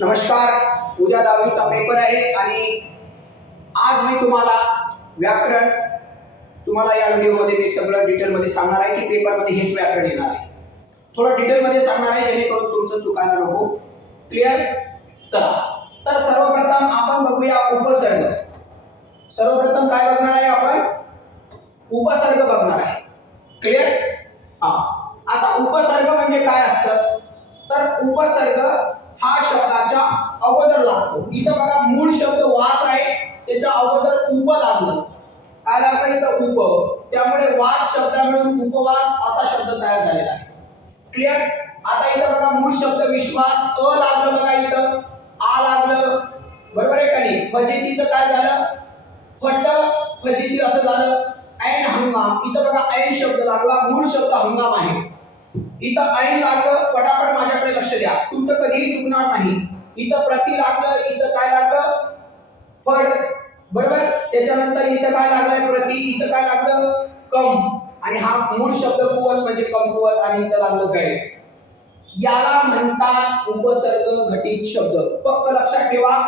नमस्कार. उद्या 10वीचा पेपर आहे आणि आज मी तुम्हाला व्याकरण या व्हिडिओमध्ये मी सगळं डिटेलमध्ये सांगणार आहे की पेपरमध्ये हेच व्याकरण येणार आहे. थोडं डिटेलमध्ये सांगणार आहे जेणेकरून तुमचं चुकायला नको. क्लिअर? चला, तर सर्वप्रथम आपण बघूया उपसर्ग. सर्वप्रथम काय बघणार आहे आपण? उपसर्ग बघणार आहे. क्लिअर? आता उपसर्ग म्हणजे काय असतं? तर उपसर्ग हा शब्दाच्या अगोदर लागतो. इथं बघा मूळ शब्द वास आहे, त्याच्या अगोदर उप लागलं. काय लागलं इथं? उप. त्यामुळे वास शब्द मिळून उपवास असा शब्द तयार झालेला आहे. क्लिअर? आता इथं बघा मूळ शब्द विश्वास, अ लागलं बघा इथं, आ लागलं. बरोबर आहे का नाही? फजितीचं काय झालं? फट, फजिती असं झालं. ऐन हंगाम, इथं बघा ऐन शब्द लागला, मूळ शब्द हंगाम आहे. इथं ऐन लागलं, पटापट माझ्याकडे लक्ष द्या, तुमचं कधीही चुकणार नाही. इथं प्रति लागलं, इथं काय लागलं? पड. बरोबर? त्याच्यानंतर इथं काय लागलंय? प्रति. इथं काय लागलं? कम. आणि हा मूळ शब्द कुवत म्हणजे कमकुवत आणि इथं लागलं गैर. याला म्हणतात उपसर्ग घटित शब्द. पक्क लक्षात ठेवा.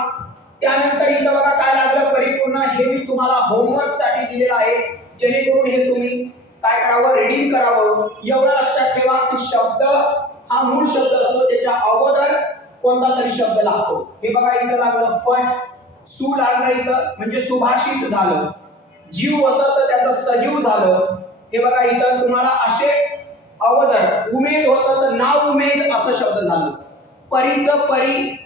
त्यानंतर इथं बघा काय लागलं? परिपूर्ण. हे मी तुम्हाला होमवर्क साठी दिलेलं आहे, जेणेकरून हे तुम्ही काय करावं? रीडिंग करावं. एवढं लक्षात ठेवा की शब्द हा मूळ शब्द असतो, त्याच्या अगोदर कोणता तरी शब्द लागतो. हे बघा इथं लागलं फट. सु लागलं इथं म्हणजे सुभाषित झालं. जीव होतं तर त्याचं सजीव झालं. हे बघा इथं तुम्हाला असे अगोदर उमेद होतं तर नाव उमेद असं शब्द झालं. परीचं परी,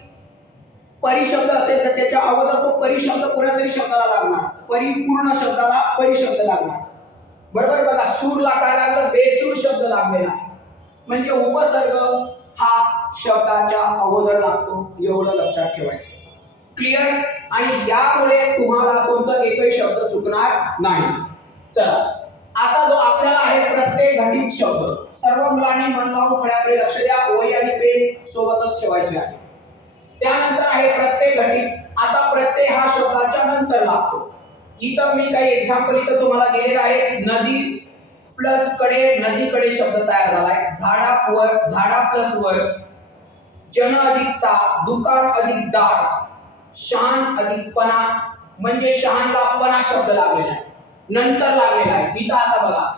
परी शब्द असेल तर त्याच्या अगोदर तो परी शब्द कोणत्या तरी शब्दाला लागणार. परिपूर्ण शब्दाला परी शब्द लागणार. बरोबर? बघा सूरला काय लागलं? बेसूर शब्द लागलेला आहे. म्हणजे उपसर्ग हा शब्दाच्या अगोदर लागतो, एवढं लक्षात ठेवायचं. क्लिअर? आणि यामुळे तुम्हाला तुमचा एकही शब्द चुकणार नाही. चला, आता जो आपल्याला आहे प्रत्यय घटित शब्द. सर्व मुलांनी मन लावून फळ्याकडे लक्ष द्या. वही आणि पेन सोबतच ठेवायची आहे. त्यानंतर आहे प्रत्यय घटित. आता प्रत्यय हा शब्दाच्या नंतर लागतो. इथं मी काही एक्झाम्पल इथं तुम्हाला दिलेलं आहे. नदी प्लस कडे, नदीकडे शब्द तयार झालाय. झाडावर, झाडा प्लस वर. जन अधिक ता, दुकान अधिक दार. शान अधिक पणा, म्हणजे शहानला पणा शब्द लागलेला आहे, नंतर लागलेला आहे. इथं आता बघा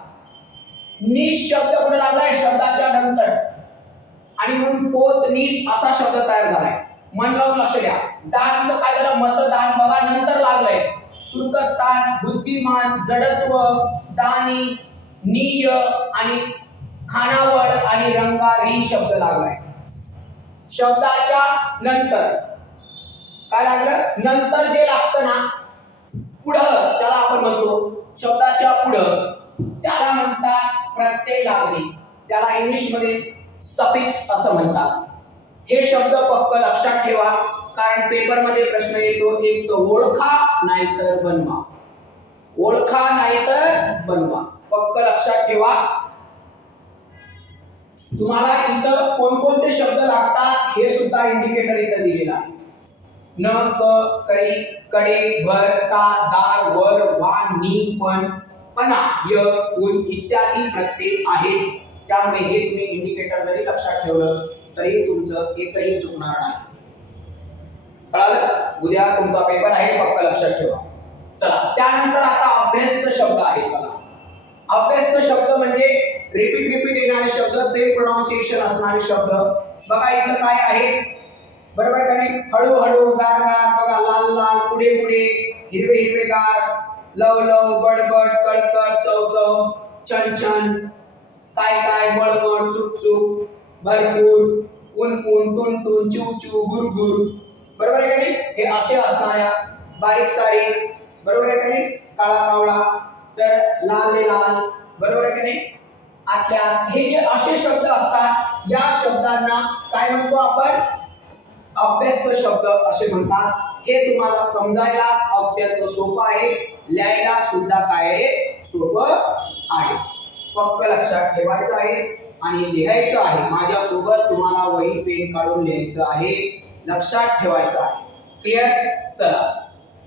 निश शब्द कुठे लागलाय? शब्दाच्या नंतर. आणि म्हणून पोत निश असा शब्द तयार झालाय. मन लावून लक्ष द्या. दानचं काय झालं? मतदान बघा नंतर लागलंय. तुर्कस्तान, बुद्धिमान, जडत्व, दानी, नीय आणि खानावळ आणि रंगारी शब्द लागलाय. शब्दाच्या नंतर काय लागलं? नंतर जे लागतं ना, पुढं ज्याला आपण म्हणतो शब्दाच्या पुढं, त्याला म्हणतात प्रत्यय लागणे. त्याला इंग्लिश मध्ये सफिक्स असं म्हणतात. हे शब्द पक्क लक्षात ठेवा, कारण पेपर मध्ये प्रश्न येतो. एक तर ओळखा नाहीतर बनवा. ओळखा नाहीतर बनवा. पक्क लक्षात ठेवा. तुम्हाला इथं कोणकोणते शब्द लागतात हे सुद्धा इंडिकेटर इथं दिलेलं आहे. न, क, कडी, कडे, भर, ता, दार, वर, वान, नी, पण, पणा, य, उन इत्यादी प्रत्यय आहेत. त्यामुळे हे तुम्ही इंडिकेटर जरी लक्षात ठेवलं तरी तुमचं एकही चुकणार नाही. कळलं? उद्या तुमचा पेपर आहे, पक्का लक्षात ठेवा. चला, त्यानंतर आता अभ्यस्त शब्द आहेत बघा. अभ्यस्त शब्द म्हणजे रिपीट येणारे शब्द, सेम प्रोनाउन्सिएशन असणारे शब्द. बघा इथं काय आहे? बरोबर का नाही? हळूहळू, गार गार, बघा लाल लाल, पुढे पुढे, हिरवे हिरवेगार, लव लव, बडबड, कळकळ, चवचव, छन छन, काय काय, मळमळ, चुक चुक, भरपूर, ऊन ऊन, टुन टुन, चिव चिव, गुर गुर. बरोबर आहे का नाही? हे असे असणाऱ्या बारीक सारीक, बरोबर आहे का नाही? काळा कावळा, तर लाल लाल, बरोबर आहे का नाही? आतल्या, हे जे असे शब्द असतात, या शब्दांना काय म्हणतो आपण? अभ्यस्त शब्द असे म्हणतात. हे तुम्हाला समजायला अत्यंत सोपं आहे, लिहायला सुद्धा काय आहे? सोपं आहे. पक्क लक्षात ठेवायचं आहे आणि लिहायचं आहे. माझ्यासोबत तुम्हाला वही पेन काढून लिहायचं आहे, लक्षात ठेवायचं आहे. क्लिअर? चला,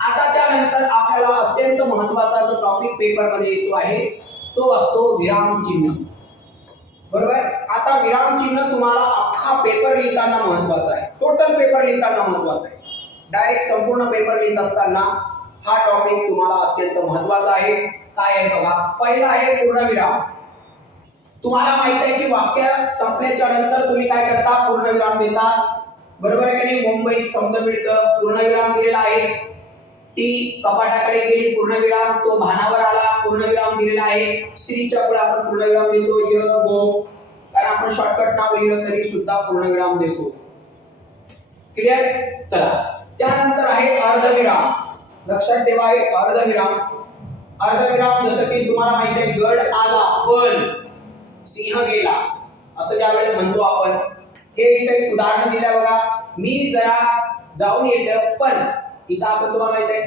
आता त्यानंतर आपल्याला अत्यंत महत्त्वाचा जो टॉपिक पेपर मध्ये येतो आहे तो असतो विराम चिन्ह. बरोबर. आता विरामचिन्ह तुम्हाला अख्खा पेपर लिहिताना महत्वाचा आहे, टोटल पेपर लिहिताना महत्वाचा आहे. डायरेक्ट संपूर्ण पेपर लिहित असताना हा टॉपिक तुम्हाला अत्यंत महत्वाचा आहे. काय आहे बघा, पहिला आहे पूर्णविराम. तुम्हाला माहित आहे की वाक्य संपल्याच्या नंतर तुम्ही काय करता, पूर्णविराम देता. बरोबर आहे की नाही. मुंबईत समुद्र मिळतं, पूर्णविराम दिलेला आहे. ती कपाटाकडे गेली, पूर्णविराम. तो भानावर आला, पूर्णविराम दिलेला आहे. श्रीच्या पुढे आपण पूर्णविराम देतो. य गो, कारण आपण शॉर्टकट नाव लिहिलं तरी सुद्धा पूर्णविराम देतो. क्लिअर. चला, त्यानंतर आहे अर्धविराम. लक्षात ठेवा, आहे अर्धविराम. अर्धविराम जसं की तुम्हाला माहिती आहे, गड आला पण सिंह गेला, असं ज्यावेळेस म्हणतो आपण. हे इथे एक उदाहरण दिलं बघा, मी जरा जाऊन येतं पण, इथं आपण तुम्हाला माहित आहे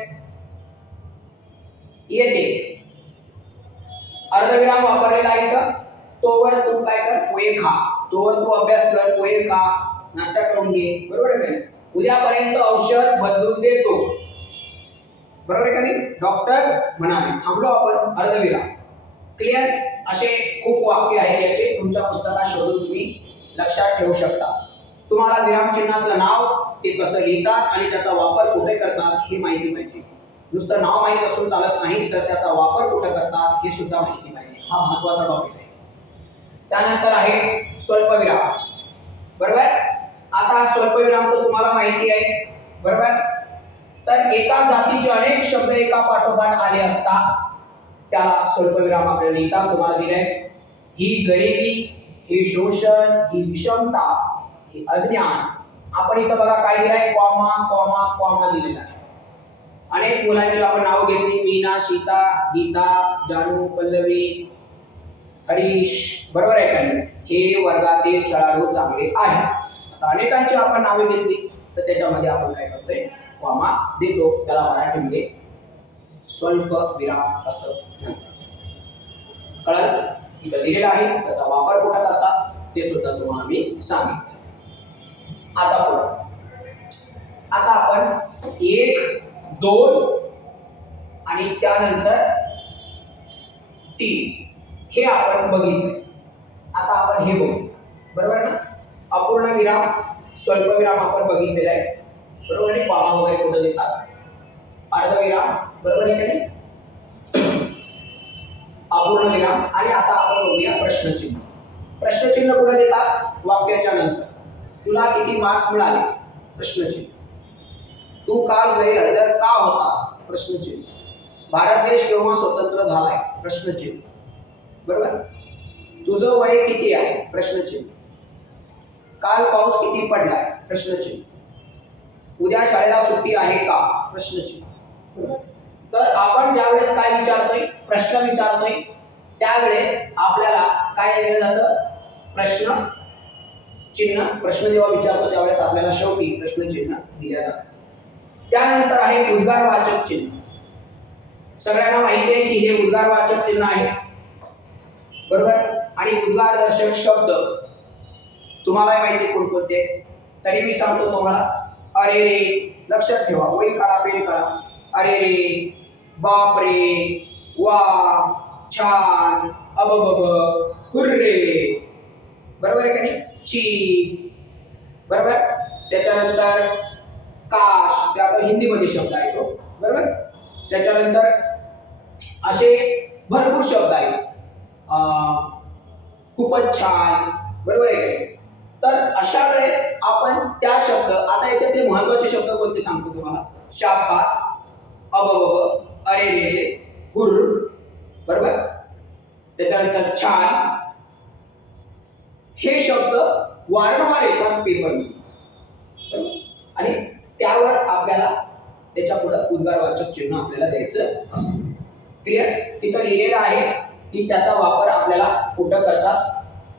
येते. अर्धविराम वापरलेला आहे इथं. तोवर तू काय कर, पोहे खा. तोवर तू अभ्यास कर, पोहे खा, नाश्ता करून घे. बरोबर आहे का नाही. उद्यापर्यंत औषध बदलून देतो. बरोबर आहे का नाही. डॉक्टर म्हणाले. थांबलो आपण, अर्धविराम. क्लिअर. असे खूप वाक्य आहेत याचे, तुमच्या पुस्तकात शोधून तुम्ही लक्षात ठेवू शकता. तुम्हाला विरामचिन्हाचं नाव, ते कसं लिहितात आणि त्याचा वापर कुठे करतात हे माहिती पाहिजे. नुसतं नाव माहिती असून चालत नाही, तर त्याचा वापर कुठे करतात हे सुद्धा माहिती पाहिजे. हा महत्त्वाचा टॉपिक आहे. त्यानंतर आहे स्वल्पविराम. बरोबर. आता स्वल्पविराम तर तुम्हाला माहिती आहे. बरोबर. तर एका जातीचे अनेक शब्द एका पाठोपाठ आले असता त्याला स्वल्पविराम आपल्याला लिहिता तुम्हाला दिलंय. ही गरिबी, हे शोषण, ही विषमता, हे अज्ञान. आपण इथं बघा काय दिलंय, कॉमा कॉमा कॉमा दिलेला आहे. अनेक मुलांची आपण नावं घेतली, मीना, सीता, गीता, जानू, पल्लवी, हरीश. बरोबर आहे का नाही. हे वर्गातील खेळाडू चांगले आहेत. आता अनेकांची आपण नावे घेतली तर त्याच्यामध्ये आपण काय करतोय, कॉमा देतो. त्याला मराठीमध्ये स्वल्प विराम असं म्हणतात. कळलं. इथं दिलेलं आहे, त्याचा वापर कुठं करतात ते सुद्धा तुम्हाला मी सांगितलं. आता पुढे, आता आपण 1, 2 आणि त्यानंतर 3 हे आपण बघितले. आता आपण हे बघू. बरोबर ना. अपूर्ण विराम, स्वल्पविराम आपण बघितलेला आहे. बरोबर आहे. कॉमा वगैरे कुठं देतात, अर्धविराम. बरोबर आहे का नाही. अपूर्ण विराम. आणि आता आपण बघूया प्रश्नचिन्ह. प्रश्नचिन्ह कुठे देतात, वाक्याच्या नंतर. तुला किती मार्क्स मिळाले, प्रश्नचिन्ह. तू काल गैरहजर का होतास, प्रश्नचिन्ह. भारत देश केव्हा स्वतंत्र झालाय, प्रश्नचिन्ह. बरोबर. तुझं वय किती आहे, प्रश्नचिन्ह. काल पाऊस किती पडलाय, प्रश्नचिन्ह. उद्या शाळेला सुट्टी आहे का, प्रश्नचिन्ह. तर आपण ज्यावेळेस काय विचारतोय, प्रश्न विचारतोय, त्यावेळेस आपल्याला काय दिलं जातं, प्रश्न चिन्ह. प्रश्न जेव्हा विचारतो त्यावेळेस आपल्याला शेवटी प्रश्नचिन्ह दिले जातं. त्यानंतर आहे उद्गारवाचक चिन्ह. सगळ्यांना माहिती आहे की हे उद्गारवाचक चिन्ह आहे. बरोबर. आणि उद्गारदर्शक शब्द तुम्हाला माहिती आहे कोणकोणते, तरी मी सांगतो तुम्हाला. अरे रे, लक्षात ठेवा, वही काढा, पेन काढा. अरे रे, बाप रे, वा, छान, अबब, हुर्रे. बरोबर आहे का नाही. ची. बरोबर. त्याच्यानंतर काश, ते आता हिंदीमध्ये शब्द आहे तो. बरोबर. त्याच्यानंतर असे भरपूर शब्द आहेत. खूपच छान. बरोबर आहे का नाही. तर अशा वेळेस आपण त्या शब्द, आता याच्यातले महत्वाचे शब्द कोणते सांगतो तुम्हाला. शाबास, अबब, अरे रे रे, हुर. बरोबर. त्याच्यानंतर छान. हे शब्द वारंवार येतात पेपरमध्ये. बरोबर. आणि त्यावर आपल्याला त्याच्या पुढे उद्गारवाचक चिन्ह आपल्याला द्यायचं असतं. क्लिअर. तिथं लिहिलेलं आहे की त्याचा वापर आपल्याला कुठं करतात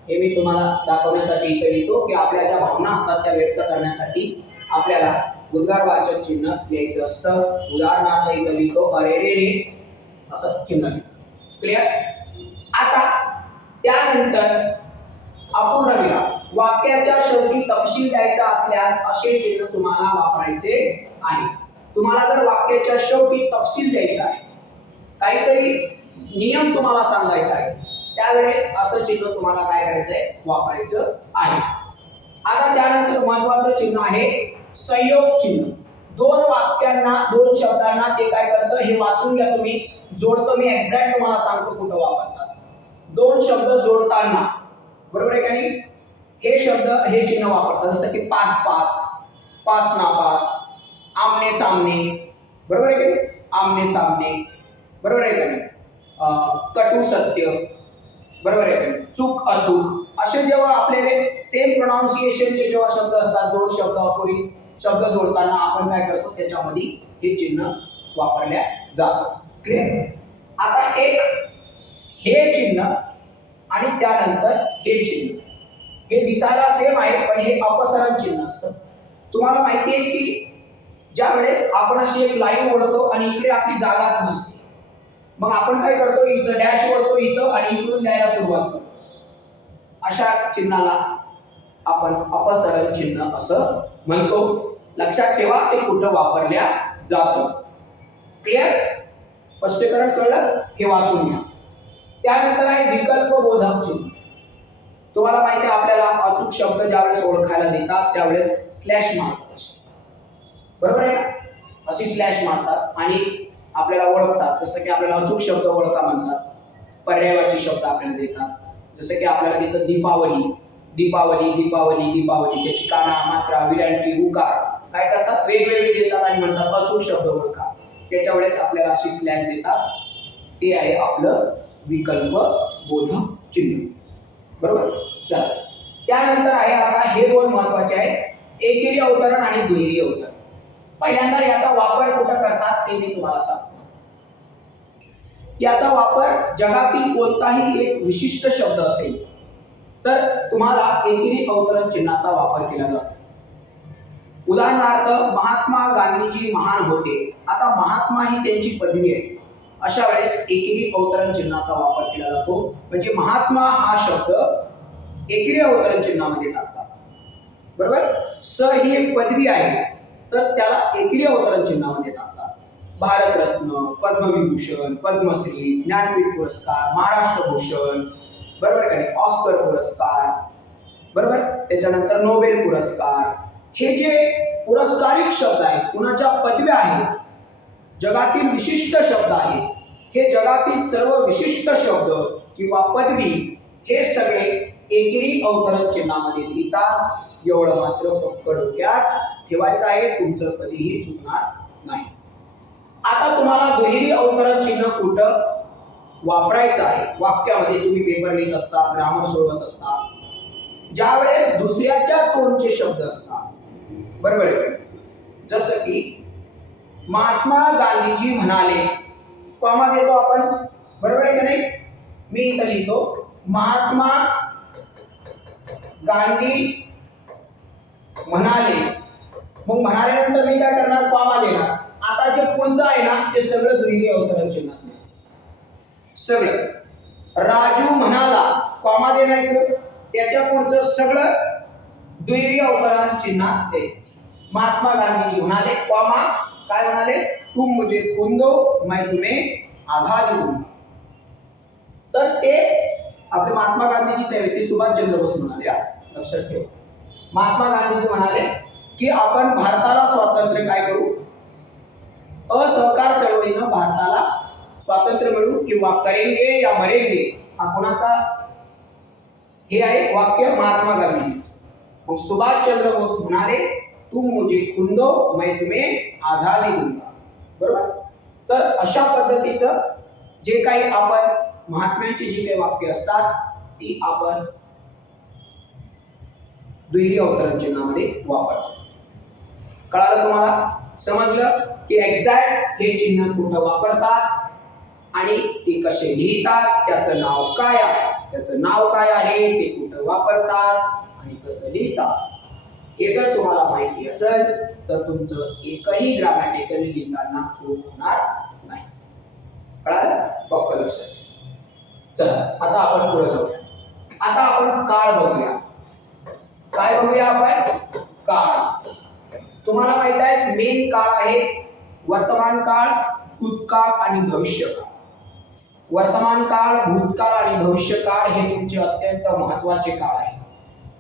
हे मी तुम्हाला दाखवण्यासाठी इथे लिहितो की आपल्या ज्या भावना असतात त्या व्यक्त करण्यासाठी आपल्याला उद्गारवाचक चिन्ह लिहायचं असतं. उदाहरणार्थ इथं लिहितो अरे रे रे असं चिन्ह लिहितो. क्लिअर. आता त्यानंतर अपूर्ण विराम. वाक्याच्या शेवटी तपशील द्यायचा असल्यास असे चिन्ह तुम्हाला वापरायचे आहे. तुम्हाला जर वाक्याच्या शेवटी तपशील द्यायचा आहे, काहीतरी नियम तुम्हाला सांगायचा आहे, त्यावेळेस असं चिन्ह तुम्हाला काय करायचंय, वापरायचं आहे. आता त्यानंतर महत्वाचं चिन्ह आहे संयोग चिन्ह. दोन वाक्यांना, दोन शब्दांना ते काय करतं हे वाचून घ्या तुम्ही. जोडतो मी एक्झॅक्ट तुम्हाला सांगतो कुठं वापरतात. दोन शब्द जोडताना, बरोबर आहे का नाही, हे शब्द हे चिन्ह वापरतात. जसं की पास पास, पास नापास, आमने सामने, बरोबर आहे का नाही, आमने सामने, बरोबर आहे का नाही, कटू सत्य, बरोबर आहे का नाही, चूक अचूक. असे जेव्हा आपल्याला सेम प्रोनाउन्सिएशनचे जेव्हा शब्द असतात, जोड शब्द अपुरी शब्द जोडताना आपण काय करतो त्याच्यामध्ये हे चिन्ह वापरल्या जातं. क्लिअर. आता एक हे चिन्ह आणि त्यानंतर हे चिन्ह, हे दिसायला सेम आहे पण हे अपसरण चिन्ह असतं. तुम्हाला माहिती आहे की ज्या वेळेस आपण अशी एक लाईन ओढतो आणि इकडे आपली जागाच नसते, मग आपण काय करतो, इथं डॅश ओढतो इथं आणि इकडून द्यायला सुरुवात करतो. अशा चिन्हाला आपण अपसरण चिन्ह असं म्हणतो. लक्षात ठेवा ते कुठं वापरल्या जातं. क्लिअर. स्पष्टीकरण कळलं, हे वाचून घ्या. त्यानंतर आहे विकल्प बोधक चिन्ह. तुम्हाला माहिती आहे आपल्याला अचूक शब्द ज्यावेळेस ओळखायला देतात त्यावेळेस स्लॅश मारतात, बरोबर आहे ना, अशी स्लॅश मारतात आणि आपल्याला ओळखतात. जसं की आपल्याला अचूक शब्द ओळखा म्हणतात, पर्यायवाची शब्द आपल्याला देतात. जसं की आपल्याला देतात दीपावली, दीपावली, दीपावली, दीपावली, त्याची काना, मात्रा, विरांटी, उकार काय करतात वेगवेगळे देतात आणि म्हणतात अचूक शब्द ओळखा. त्याच्या वेळेस आपल्याला अशी स्लॅश देतात. ते आहे आपलं विकल्प बोधक चिन्ह, बरोबर. चला, त्यानंतर आहे आता हे दोन महत्वाचे आहेत, एकेरी अवतरण आणि दुहेरी अवतरण. पहिल्यांदा याचा वापर कुठं करतात ते मी तुम्हाला सांगतो. याचा वापर जगातील कोणताही एक विशिष्ट शब्द असेल तर तुम्हाला एकेरी अवतरण चिन्हाचा वापर केला जातो. उदाहरणार्थ महात्मा गांधीजी महान होते. आता महात्मा ही त्यांची पदवी आहे. अशा वेळेस एकेरी अवतरण चिन्हाचा वापर केला जातो. म्हणजे महात्मा हा शब्द एकेरी अवतरण चिन्हामध्ये टाकतात, बरोबर. सर ही एक पदवी आहे तर त्याला एकेरी अवतरण चिन्हामध्ये टाकतात. भारतरत्न, पद्मविभूषण, पद्मश्री, ज्ञानपीठ पुरस्कार, महाराष्ट्र भूषण, बरोबर का नाही, ऑस्कर पुरस्कार, बरोबर. त्याच्यानंतर नोबेल पुरस्कार. हे जे पुरस्कारिक शब्द आहेत, कुणाच्या पदव्या आहेत, जगातील विशिष्ट शब्द आहेत, हे जगातील सर्व विशिष्ट शब्द किंवा पदवी हे सगळे एकेरी अवतरण चिन्हामध्ये लिहितात. एवढं मात्र पक्क डोक्यात ठेवायचं आहे, तुमचं कधीही चुकणार नाही. आता तुम्हाला दुहेरी अवतरण चिन्ह कुठं वापरायचं आहे वाक्यामध्ये. तुम्ही पेपर लिहित असता, ग्रामर सोडवत असता, ज्यावेळेस दुसऱ्याच्या तोंडचे शब्द असतात, बरोबर आहे. जसं की महात्मा गांधीजी म्हणाले, कॉमा देतो आपण, बरोबर आहे का नाही. मी इथं लिहितो महात्मा गांधी म्हणाले, मग म्हणाल्यानंतर मी काय करणार, कॉमा देणार. आता जे पुढचं आहे ना ते सगळं दुहेरी अवतरण चिन्हात द्यायचं सगळं. राजू म्हणाला, कॉमा द्यायचं, त्याच्या पुढचं सगळं दुहेरी अवतरण चिन्हात द्यायचं. महात्मा गांधीजी म्हणाले, कॉमा, काय म्हणाले, तुम मुझे खून दो मैं तुम्हें आझादी दूंगा. तर ते आपले महात्मा गांधीजी त्यावेळी सुभाषचंद्र बोस म्हणाले, लक्षात ठेवा. महात्मा गांधीजी म्हणाले की आपण भारताला स्वातंत्र्य काय करू, असहकार चळवळीनं भारताला स्वातंत्र्य मिळू किंवा करेंगे या मरेंगे, हा कुणाचा हे आहे वाक्य, महात्मा गांधीजी. मग सुभाषचंद्र बोस म्हणाले, तुम मुझे खून दो मैं तुम्हें आझादी दूंगा, बरोबर. तर अशा पद्धतीचं जे काही आपण महात्म्यांची जी काही वाक्य असतात ती आपण दुहेरी अवतरण चिन्हामध्ये वापरतो. कळालं तुम्हाला, समजलं की एक्झॅक्ट हे चिन्ह कुठं वापरतात आणि ते कसे लिहितात, त्याचं नाव काय आहे, त्याचं नाव काय आहे, ते कुठं वापरतात आणि कसं लिहितात. हे जर तुम्हाला माहिती असेल तर तुमचं एकही ग्रामॅटिकल लिहिताना चूक होणार नाही. कळालं, पक्क लक्षात. चला आता आपण पुढे जाऊया. आता आपण काळ बघूया. काय बघूया आपण, काळ. तुम्हाला माहित आहे मेन काळ आहे वर्तमान काळ, भूतकाळ आणि भविष्यकाळ. वर्तमान काळ, भूतकाळ आणि भविष्यकाळ हे तुमचे अत्यंत महत्त्वाचे काळ आहे.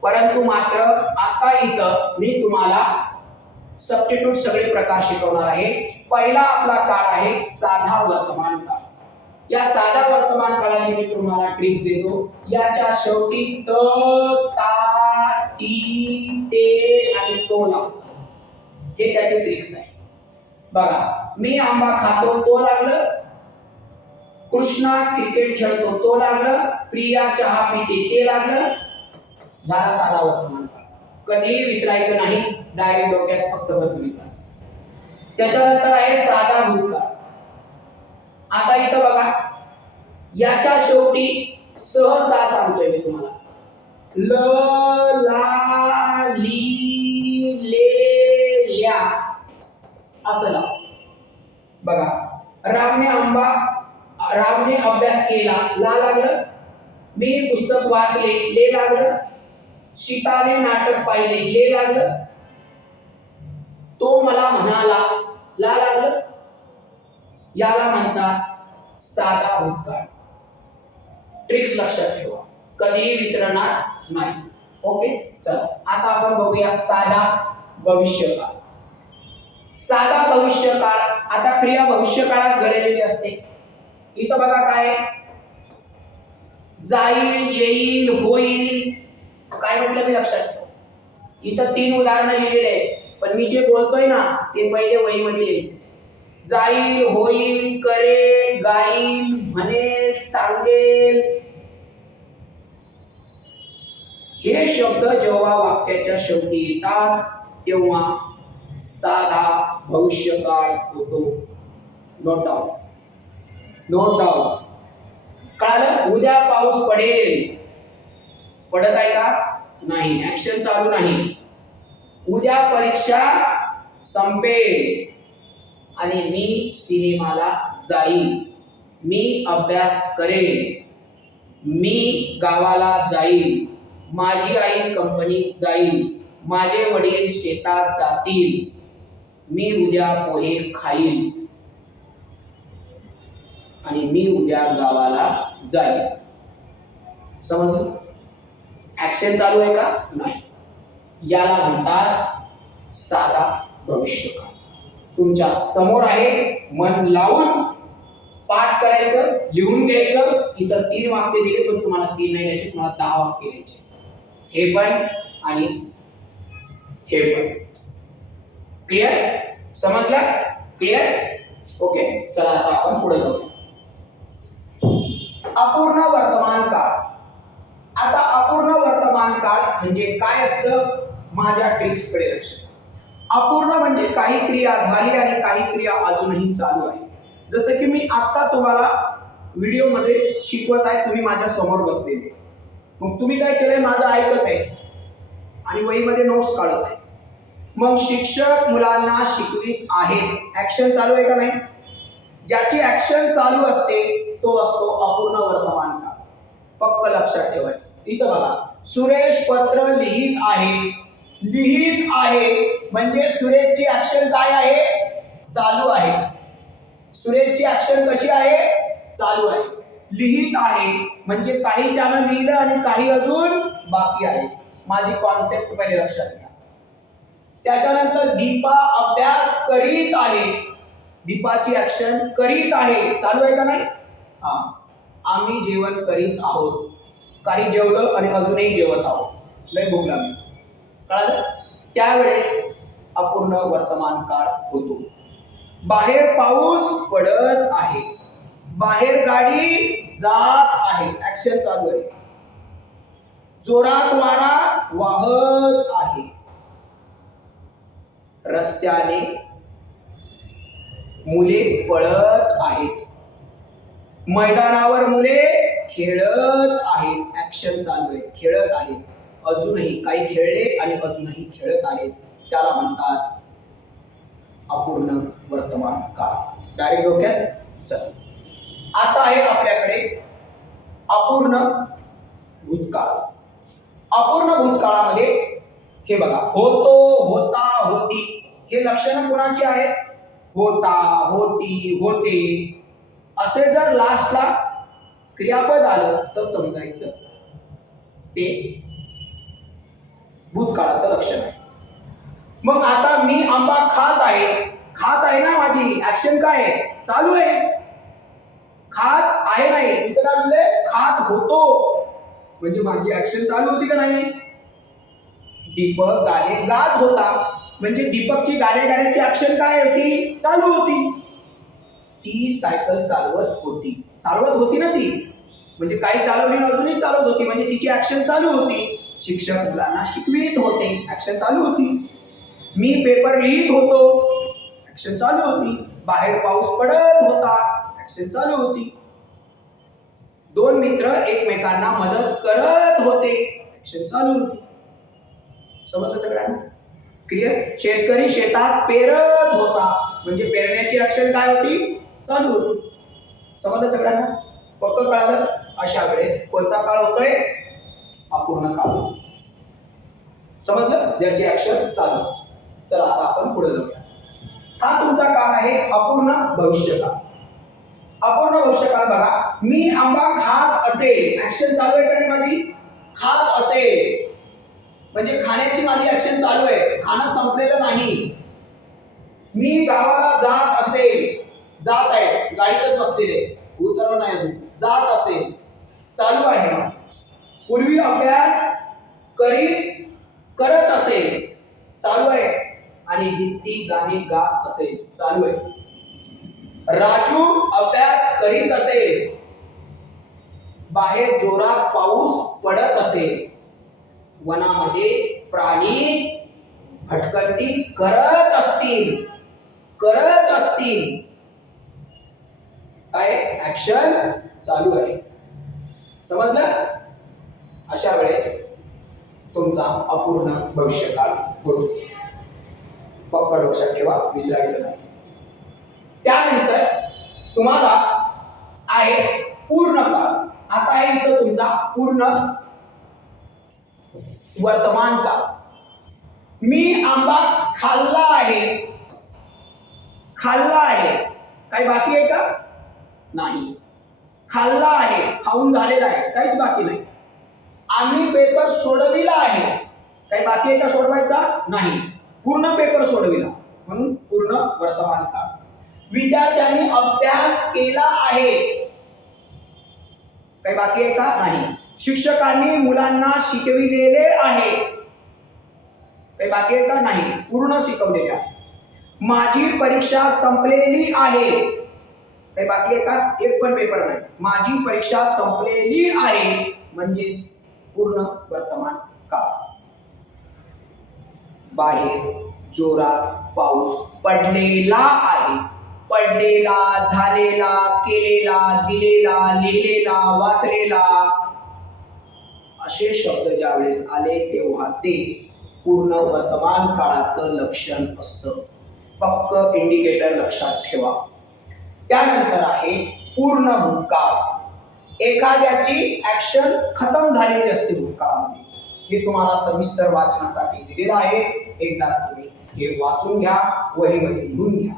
परंतु मात्र आता इथं मी तुम्हाला सबस्टिट्यूट सगळे प्रकार शिकवणार आहे. पहिला आपला काळ आहे साधा वर्तमान काळ. या साधा वर्तमान काळाची मी तुम्हाला ट्रिक्स देतो. याच्या शेवटी त, ता, ती, ते आणि तो लागतो. हे त्याचे ट्रिक्स आहे. बघा, मी आंबा खातो तो लागलं, कृष्णा क्रिकेट खेळतो तो लागलं, प्रिया चहा पिते ते लागलं. झाला साधा वर्तमान काळ. कधी विसरायचं नाही, डायरेक्ट डोक्यात फक्त बदलून तास. त्याच्यानंतर आहे साधा भूतकाळ. आता इथं बघा, याच्या शेवटी सहसा सांगतोय मी तुम्हाला, ल, ला, ली, ले, ल्या असं लाव. बघा, रामने अभ्यास केला, ला लागलं. मी पुस्तक वाचले, ले लागलं. सीताने नाटक पाहिले, ले लागलं. तो मला म्हणाला, ला लागलं. याला म्हणतात साधा भूतकाळ. ट्रिक्स लक्षात ठेवा, कधीही विसरणार नाही. ओके, चला आता आपण बघूया साधा भविष्यकाळ. साधा भविष्यकाळ, आता क्रिया भविष्यकाळात घडलेली असते. इथं बघा काय, जाईल, येईल, होईल. काय म्हटलं मी लक्षात ठेवा. इथं 3 उदाहरणं लिहिलेले आहेत, पण मी जे बोलतोय ना ते पहिले वहीमध्ये लिहायचे. जाईल, होईल, करेल, गाईल, म्हणेल, सांगेल. हे शब्द जेव्हा वाक्याच्या शेवटी येतात तेव्हा साधा भविष्यकाळ होतो. Note down, note down. कळालं? उद्या पाऊस पडेल, पडत आहे का? नाही, ऍक्शन चालू नाही. उद्या परीक्षा संपेल आणि मी सिनेमाला जाईल. मी अभ्यास करेल. मी गावाला जाईल. माझी आई कंपनीत जाईल. माझे वडील शेतात जातील. मी उद्या पोहे खाईल आणि मी उद्या गावाला जाईल. समजलं? ऍक्शन चालू आहे का? नाही. याला म्हणतात साधा भविष्यकाळ. तुमच्या समोर आहे, मन लावून पाठ करायचं, लिहून घ्यायचं. इथं 3 वाक्य दिले, पण तुम्हाला 3 नाही द्यायचे, तुम्हाला 10 वाक्य द्यायचे. हे पण आणि हे पण. क्लिअर? समजलं? क्लिअर? ओके, चला आता आपण पुढे जाऊया. अपूर्ण वर्तमान काळ. आता अपूर्ण वर्तमान काळ म्हणजे काय असतं? माझ्या ट्रिक्स कडे लक्ष. अपूर्ण म्हणजे काही क्रिया झाली आणि काही क्रिया अजूनही चालू आहे. जसं की मी आता तुम्हाला व्हिडिओ मध्ये शिकवत आहे, तुम्ही माझ्या समोर बसलेले. मग तुम्ही काय केलंय? माझं ऐकत आहे आणि वहीमध्ये नोट्स काढत आहे. मग शिक्षक मुलांना शिकवित आहेत. ऍक्शन चालू आहे का नाही? ज्याची ऍक्शन चालू असते तो असतो अपूर्ण वर्तमान काळ. फक्त लक्षात ठेवायचं. इथं बघा, सुरेश पत्र लिहित आहे. लिहित आहे म्हणजे सुरेशची ऍक्शन काय आहे? चालू आहे. सुरेशची ऍक्शन कशी आहे? चालू आहे. लिहित आहे म्हणजे काही त्यानं लिहिलं आणि काही अजून बाकी आहे. माझी कॉन्सेप्ट पहिले लक्षात घ्या. त्याच्यानंतर दीपा अभ्यास करीत आहे. दीपाची ऍक्शन करीत आहे, चालू आहे का नाही? आम्ही जेवण करीत आहोत. काही जेवलं आणि अजूनही जेवत आहोत. लय भूक लागली. कळालं? त्यावेळेस अपूर्ण वर्तमान काळ होतो. बाहेर पाऊस पडत आहे. बाहेर गाडी जात आहे. ऍक्शन चालू आहे. जोरात वारा वाहत आहे. रस्त्याने मुले पळत आहेत. मैदानावर मुले खेळत आहेत. ऍक्शन चालू आहे. खेळत आहेत. अजूनही काही खेळले आणि अजूनही खेळत आहेत. त्याला म्हणतात अपूर्ण वर्तमान काळ. डायरेक्ट डोक्यात. चल, आता आहे आपल्याकडे अपूर्ण भूतकाळ. अपूर्ण भूतकाळामध्ये हे बघा, होतो, होता, होती. हे लक्षणं कोणाची आहेत? होता, होती, होते. असे जर लास्टला क्रियापद आलं तर समजायचं ते भूतकाळाचं लक्षण आहे. मग आता मी आंबा खात आहे ना, माझी ऍक्शन काय आहे? चालू आहे. खात आहे नाही, इथं काय म्हणले? खात होतो, म्हणजे माझी ऍक्शन चालू होती का नाही? दीपक गाणे गात होता, म्हणजे दीपकची गाण्याची ऍक्शन काय होती? चालू होती. ती सायकल चालवत होती ना ती, म्हणजे काही चालवली अजूनही चालवत होती, म्हणजे तिची ऍक्शन चालू होती. शिक्षक मुलांना शिकवित होते, ऍक्शन चालू होती. मी पेपर लिहित होतो, ऍक्शन चालू होती. बाहेर पाऊस पडत होता, ऍक्शन चालू होती. दोन मित्र एकमेकांना मदत करत होते, ऍक्शन चालू होती. समजलं सगळ्यांना? क्लिअर? शेतकरी शेतात पेरत होता, म्हणजे पेरण्याची ऍक्शन काय होती? चालू होती. समजलं सगळ्यांना? पक्क कळालं? अशा वेळेस कोणता काळ होतोय? अपूर्ण काळ होतो. समजलं? ज्याची ऍक्शन चालू असते. चला आता आपण पुढे जाऊया. हा तुमचा काळ आहे अपूर्ण भविष्यकाळ. अपूर्ण भविष्यकाळ बघा, मी आंबा खात असेल, ऍक्शन चालू आहे का नाही माझी? खात असेल म्हणजे खाण्याची माझी ऍक्शन चालू आहे, खाणं संपलेलं नाही. मी गावाला जात असेल, जात आहे, गाडीतच बसलेले, उतरलं नाही अजून, जात असेल, चालू आहे माझी. पूर्वी अभ्यास करत असेल, चालू आहे. आणि दीप्ती गाणे गात असेल, चालू आहे. राजू अभ्यास करीत असेल, बाहेर जोरात पाऊस पडत असेल, वनामध्ये प्राणी भटकंती करत असतील, काय ऍक्शन चालू आहे. समजलं? अशा वेळेस तुमचा अपूर्ण भविष्यकाळ होतो. पक्का लक्षात ठेवा, विसरायचं नाही. त्यानंतर तुम्हाला आहे पूर्ण काळ. आता आहे इथं तुमचा पूर्ण वर्तमान काळ. मी आंबा खाल्ला आहे, काही बाकी आहे का? नाही. खाल्ला आहे, खाऊन झालेला आहे, काहीच बाकी नाही. आम्ही पेपर सोडविला आहे, काही बाकी आहे का सोडवायचा? नाही. पूर्ण पेपर सोडविला, म्हणून पूर्ण वर्तमान काळ. विद्यार्थ्यांनी अभ्यास केला आहे, काही बाकी आहे का? नाही. शिक्षकांनी मुलांना शिकविलेले आहे, काही बाकी आहे का? नाही. पूर्ण शिकवलेले आहे. माझी परीक्षा संपलेली आहे, काही बाकी आहे का? एक पण पेपर नाही. माझी परीक्षा संपलेली आहे म्हणजेच पूर्ण वर्तमान काळ. बाहेर जोरात पाऊस पडलेला आहे, पडलेला, झालेला, केलेला, दिलेला, लिहिलेला, वाचलेला, असे शब्द ज्यावेळेस आले तेव्हा ते पूर्ण वर्तमान काळाचं लक्षण असतं. फक्त इंडिकेटर लक्षात ठेवा. त्यानंतर आहे पूर्ण भूतकाळ. एखाद्याची ऍक्शन खतम झालेली असते भूतकाळामध्ये. हे तुम्हाला सविस्तर वाचनासाठी दिलेलं आहे. एकदा तुम्ही हे वाचून घ्या, वहीमध्ये लिहून घ्या.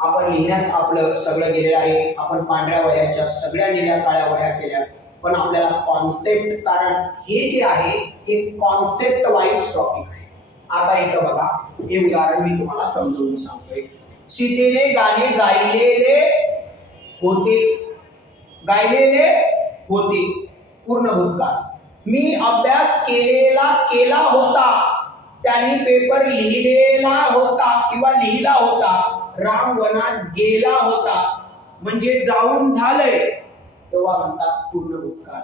आपण लिहिण्यात आपलं सगळं गेलेलं आहे. आपण पांढऱ्या वह्यांच्या सगळ्या निळ्या काळ्या वह्या केल्या, पण आपल्याला कॉन्सेप्ट, कारण हे जे आहे हे कॉन्सेप्ट वाईज टॉपिक आहे. आता इथं बघा, हे उदाहरण मी तुम्हाला समजावून सांगतोय. सीतेने गाणे गायलेले होते, पूर्ण भूतकाळ. मी अभ्यास केला होता, त्यांनी पेपर लिहिलेला होता किंवा लिहिला होता. राम वनात गेला होता, म्हणजे जाऊन झालंय, तेव्हा म्हणतात पूर्ण भूतकाळ.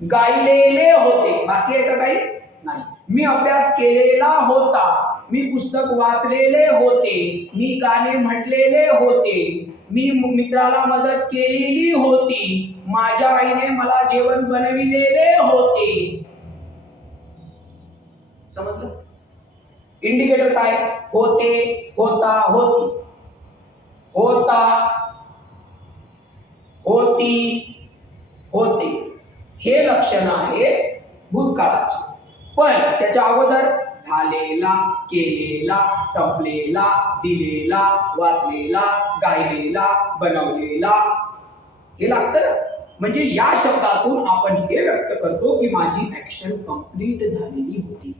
गायलेले होते, बाकी आहे का काही? नाही. मी अभ्यास केलेला होता, मी पुस्तक वाचलेले होते, मी गाणे म्हटलेले होते, मी मित्राला मदत केलेली होती, माझ्या आईने मला जेवण बनविलेले होते. समजलं? इंडिकेटर काय? होते, होता, होती, होता, होती, होते. हे लक्षण आहे भूतकाळाचे. पण त्याच्या अगोदर झालेला, केलेला, संपलेला, दिलेला, वाचलेला, गायलेला, बनवलेला, हे लागतं ना. म्हणजे या शब्दातून आपण हे व्यक्त करतो की माझी ऍक्शन कंप्लीट झालेली होती.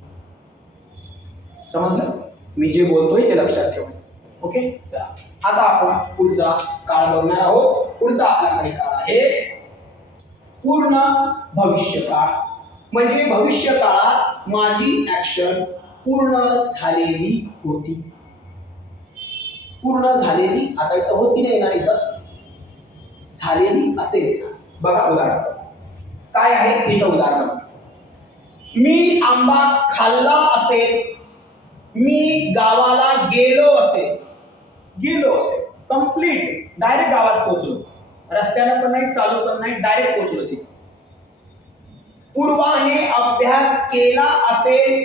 समजलं? मी जे बोलतोय ते लक्षात ठेवायचं. ओके, चला आता आपण पुढचा काळ बघणार आहोत. पुढचा आपल्याकडे काळ आहे पूर्ण भविष्यकाळ. म्हणजे भविष्य काळात माझी ऍक्शन पूर्ण झालेली होती. पूर्ण झालेली, आता इथं होती नाही येणार, इथं झालेली असेल. बघा उदाहरण काय आहे इथं. उदाहरण, मी आंबा खाल्ला असेल, मी गावाला गेलो असेल. गेलो असेल कंप्लीट, डायरेक्ट गावात पोहोचलो. रस्त्यानं पण नाही, चालू पण नाही, डायरेक्ट पोहोचलो तिथे. पूर्वाने अभ्यास केला असेल,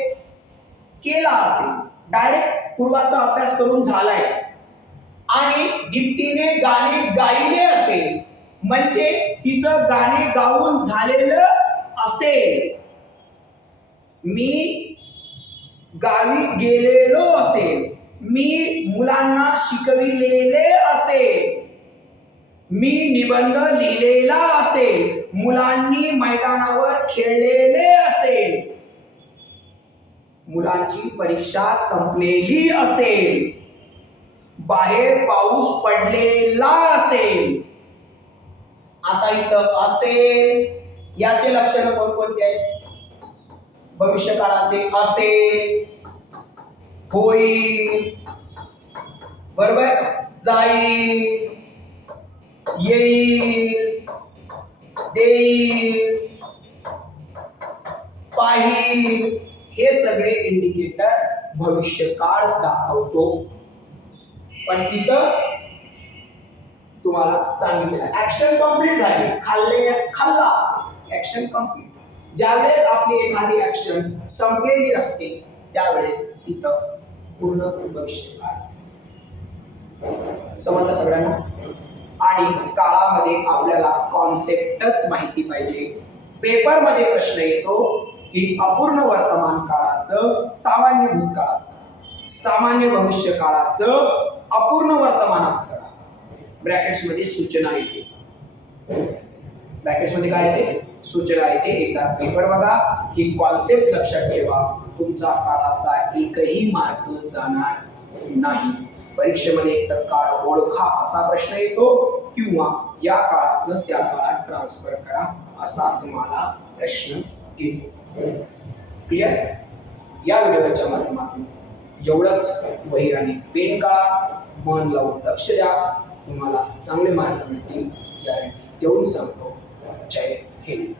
केला असेल, डायरेक्ट पूर्वाचा अभ्यास करून झालाय. आणि दीप्तीने गाणे गायले असेल, म्हणजे तिचं गाणे गाऊन झालेलं असेल. मी गावी गेलेलो असेल, मी मुलांना शिकविलेले असेल, मी निबंध लिहिलेला असेल, मुलांनी मैदानावर खेळलेले असेल, मुलांची परीक्षा संपलेली असेल, बाहेर पाऊस पडलेला असेल. आता इथं असेल याचे लक्षण कोणकोणते आहेत? भविष्यकाळाचे असेल, होईल, बरोबर, जाईल, येईल, देईल, पाहिल, हे सगळे इंडिकेटर भविष्यकाळ दाखवतो. पण तिथं तुम्हाला सांगितलेलं ऍक्शन कंप्लीट झाली, खाल्ला असेल, ऍक्शन कंप्लीट. ज्यावेळेस आपली एखादी ऍक्शन संपलेली असते त्यावेळेस तिथं पूर्ण भविष्यकाळ. समजलं सगळ्यांना? आणि काळामध्ये आपल्याला कॉन्सेप्टच माहिती पाहिजे. पेपरमध्ये प्रश्न येतो की अपूर्ण वर्तमान काळाचं सामान्य भूतकाळात, सामान्य भविष्य काळाचं अपूर्ण वर्तमानात करा. ब्रॅकेट्स मध्ये सूचना येते. ब्रॅकेट्स मध्ये काय येते? सूचना येते. एकदा पेपर बघा, ही कॉन्सेप्ट लक्षात ठेवा. तुमचा काळाचा एकही मार्क जाणार नाही. परीक्षेमध्ये एक तर काळ ओळखा असा प्रश्न येतो, किंवा या काळातनं त्या काळात ट्रान्सफर करा असा तुम्हाला प्रश्न येतो. क्लिअर? या व्हिडिओच्या माध्यमातून एवढंच. वही आणि पेन काढा, मन लावून लक्ष द्या, तुम्हाला चांगले मार्क मिळतील गॅरंटी देऊन सांगतो. जय हिंद.